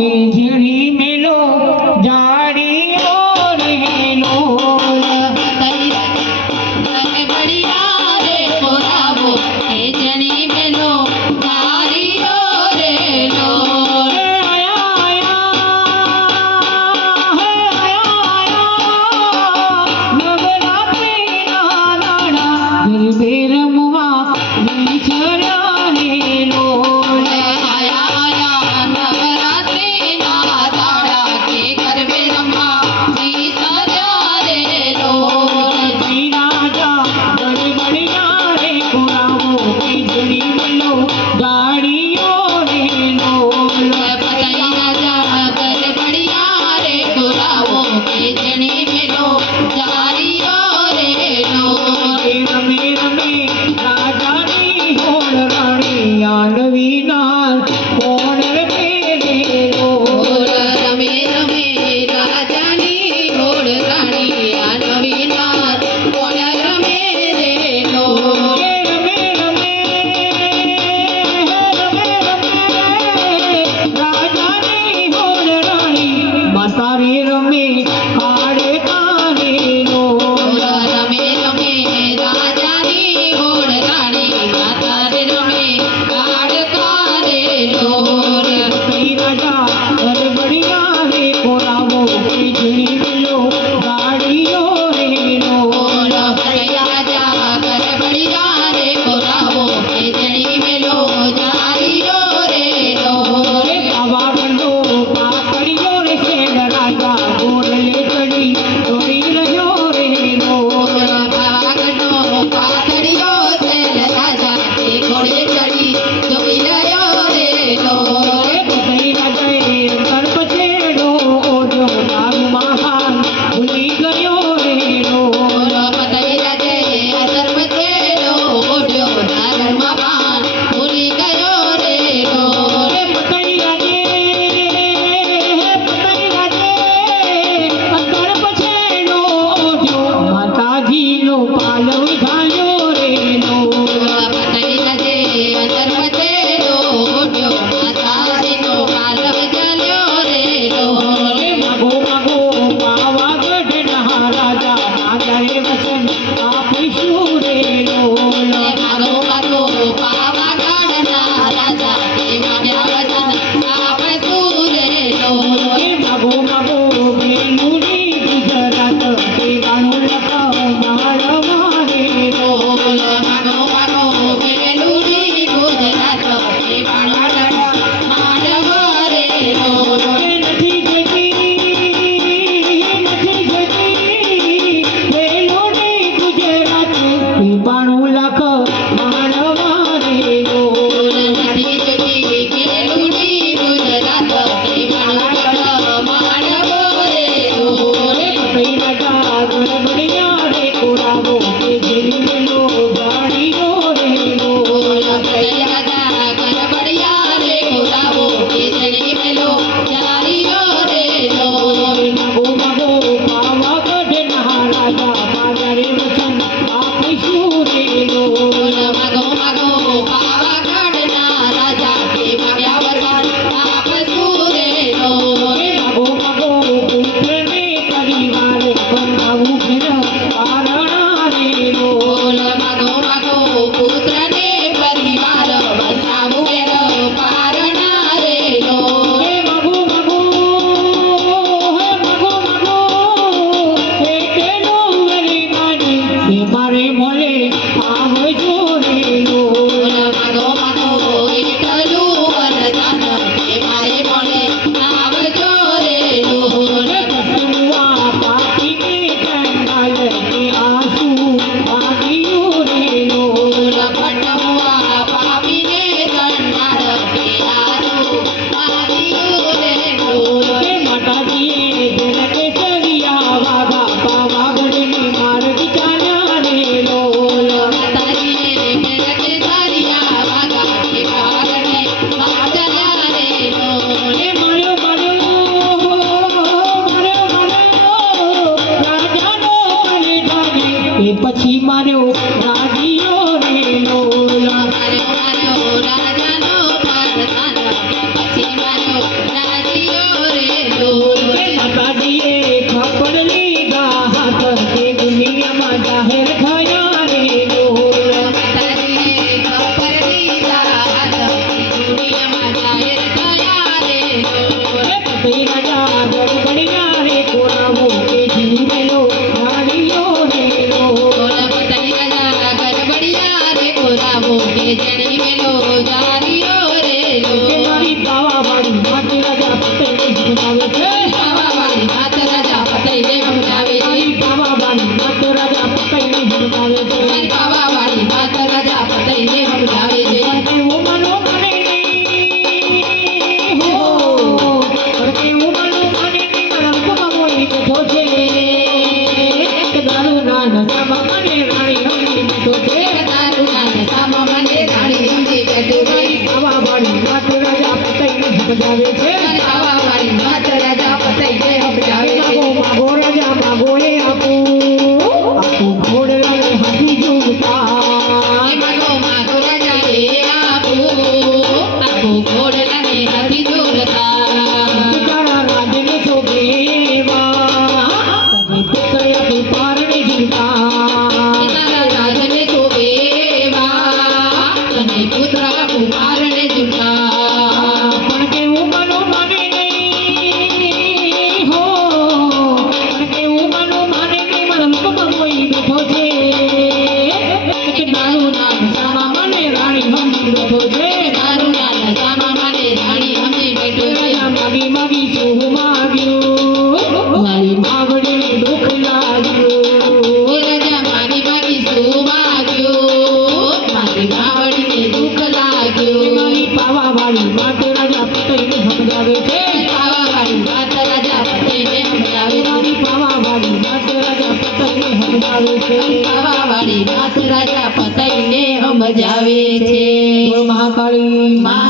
família Yeah. Obrigado. આવું છે પતાઈને મજાવે છે. મહાકાળી. મા